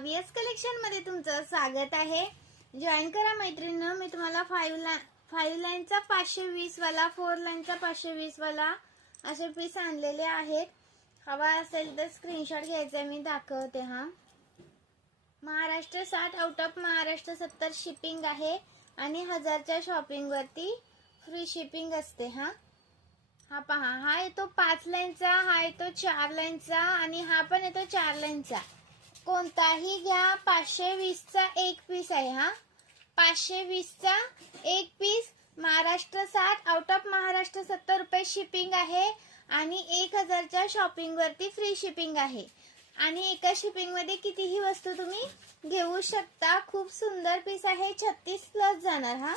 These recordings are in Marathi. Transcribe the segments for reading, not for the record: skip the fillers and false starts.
व्हीएस कलेक्शन मध्ये तुमचं स्वागत आहे। जॉइन करा मैत्रिणींनो। मी तुम्हाला 5 लाईनचा 520 वाला 4 लाईनचा 520 वाला असे पीस आणलेले आहेत। हवा असेल तर स्क्रीनशॉट घ्यायचा, मी दाखवते। हा Maharashtra 60, out of Maharashtra 70 shipping आहे आणि 1000च्या शॉपिंग वरती फ्री शिपिंग असते। हा पहा, हा येतो 5 लाईनचा, हा येतो 4 लाईनचा आणि हा पण येतो 4 लाईनचा। कोणताही घ्या, 520 चा एक पीस आहे। हा 520 चा एक पीस, महाराष्ट्र 60, आउट ऑफ महाराष्ट्र 70 रुपये शिपिंग आहे आणि 1000च्या शॉपिंग वरती फ्री शिपिंग आहे आणि एका शिपिंग मध्ये कितीही वस्तू तुम्ही घेऊ शकता। खूप सुंदर पीस आहे। 36 प्लस जाणार। हा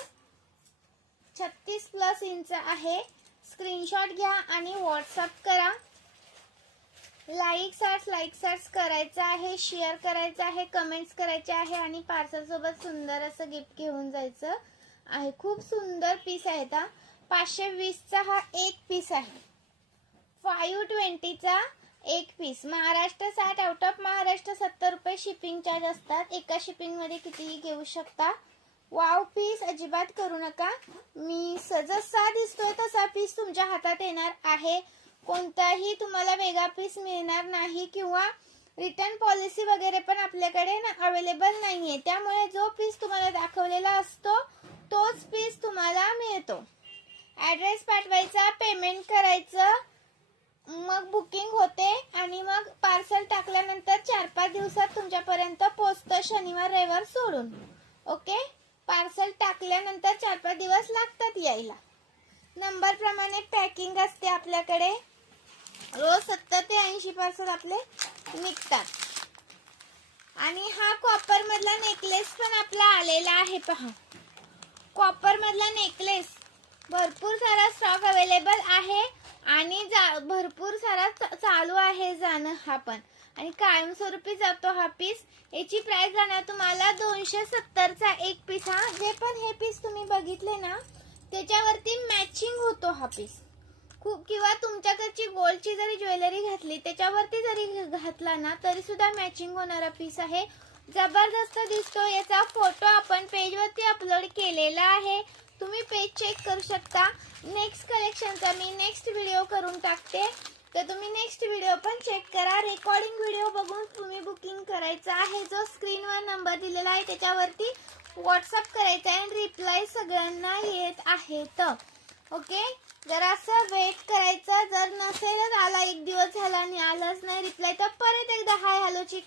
36 प्लस इंच आहे। स्क्रीनशॉट घ्या आणि व्हॉट्सअप करा। लाईक करायचा आहे, शेअर करायचा आहे, कमेंट्स करायचे आहे आणि पार्सल सोबत सुंदर असं गिफ्ट घेऊन जायचं आहे। खूप सुंदर पीस आहेत। हा 520 चा हा एक पीस आहे। 520 चा एक पीस, महाराष्ट्र 60, आउट ऑफ महाराष्ट्र 70 रुपये शिपिंग चार्ज असतात। एका शिपिंग मध्ये कितीही घेऊ शकता। वाव पीस अजिबात करू नका। मी जसा दिसतोय तसा पीस तुमच्या हातात येणार आहे। कोणताही तुम्हाला वेगळा पीस मिळणार नाही किंवा रिटर्न पॉलिसी वगैरे पण आपल्याकडे अवेलेबल नाहीये। त्यामुळे जो पीस तुम्हाला दाखवलेला असतो तोच पीस तुम्हाला मिळतो। ऍड्रेस पाठवायचा, पेमेंट करायचं, मग बुकिंग होते आणि मग पार्सल टाकल्यानंतर 4-5 दिवसात तुमच्यापर्यंत पोहोचतं, शनिवार रविवार सोडून। ओके, पार्सल टाकल्यानंतर 4-5 दिवस लागतात यायला। नंबर प्रमाणे पॅकिंग असते आपल्याकडे। रोज 70 ते 80 पार्सल आपले निघतात। आणि हा कॉपर मधला नेकलेस पण आपला आलेला आहे। पहा, कॉपर मधला नेकलेस भरपूर सारा स्टॉक अवेलेबल आहे आणि भरपूर सारा चालू आहे जाणं हा पण, आणि कायमस्वरूपी जातो हा पीस। याची प्राइस जाणार तुम्हाला 270 चा एक पीस। हा जे पण हे पीस तुम्ही बघितले ना त्याच्यावरती मॅचिंग होतो हा पीस। खूप किंवा तुमच्याकडची गोल्डची जरी ज्वेलरी घातली त्याच्यावरती जरी घातला ना तरी सुद्धा मॅचिंग होणारा पीस आहे। जबरदस्त दिसतो। याचा फोटो आपण पेज वरती अपलोड केलेला आहे, तुम्ही पेज चेक करू शकता। नेक्स्ट कलेक्शनचा मी नेक्स्ट व्हिडिओ करून टाकते, तर तुम्ही नेक्स्ट व्हिडिओ पण चेक करा। रेकॉर्डिंग व्हिडिओ बघून तुम्ही बुकिंग करायचं आहे। जो स्क्रीनवर नंबर दिलेला आहे त्याच्यावरती व्हॉट्सअप करायचा आहे आणि रिप्लाय सगळ्यांना येत आहेत। ओके, जर असं वेट करायचं, जर नसेलच आला, एक दिवस झाला आणि आलाच नाही रिप्लाय, तर परत एकदा हाय हॅलोची